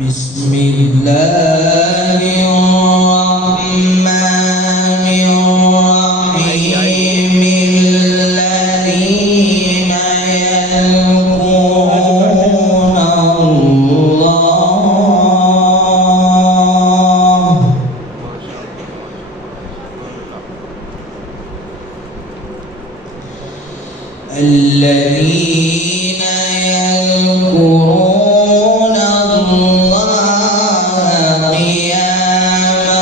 بسم الله الرحمن الرحيم الذين يذكرون الله الذين يذكرون الله قياما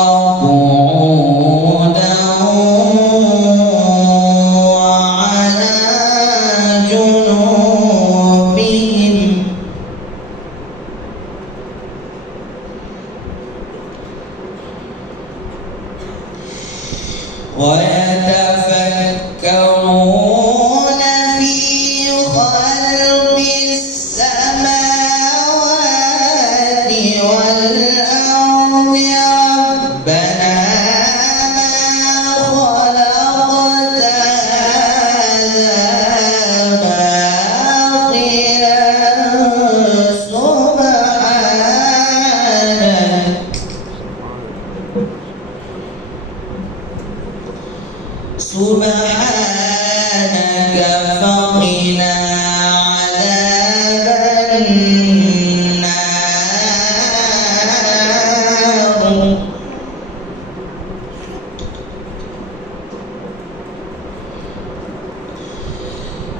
وقعودا وعلى جنوبهم ويتفكرون في خلق السماوات والأرض ربنا ما خلقت هذا باطلا سبحانك فقنا عذاب النار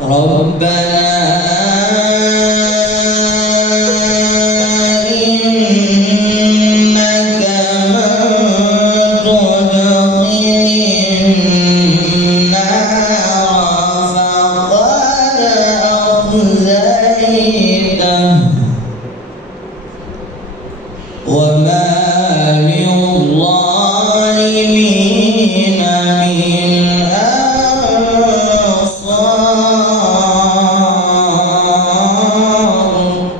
ربنا إنك من تدخل النار فقد أخزيته وما للظالمين من أنصار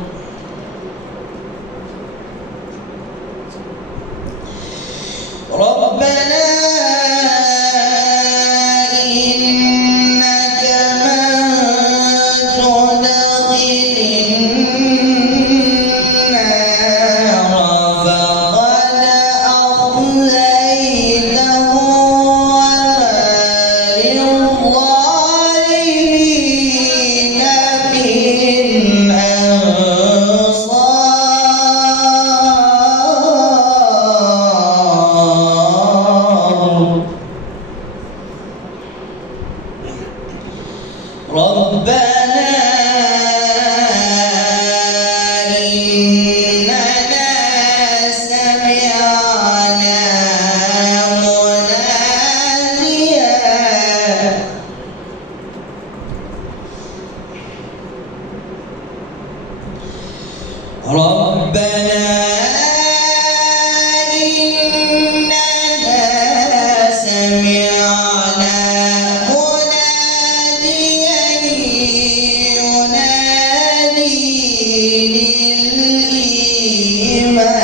ربنا إنك من تدخل النار فقد أخزيته وما للظالمين من أنصار ربنا إننا سمعنا مناديا ربنا إننا سمعنا مناديا ينادي للإيمان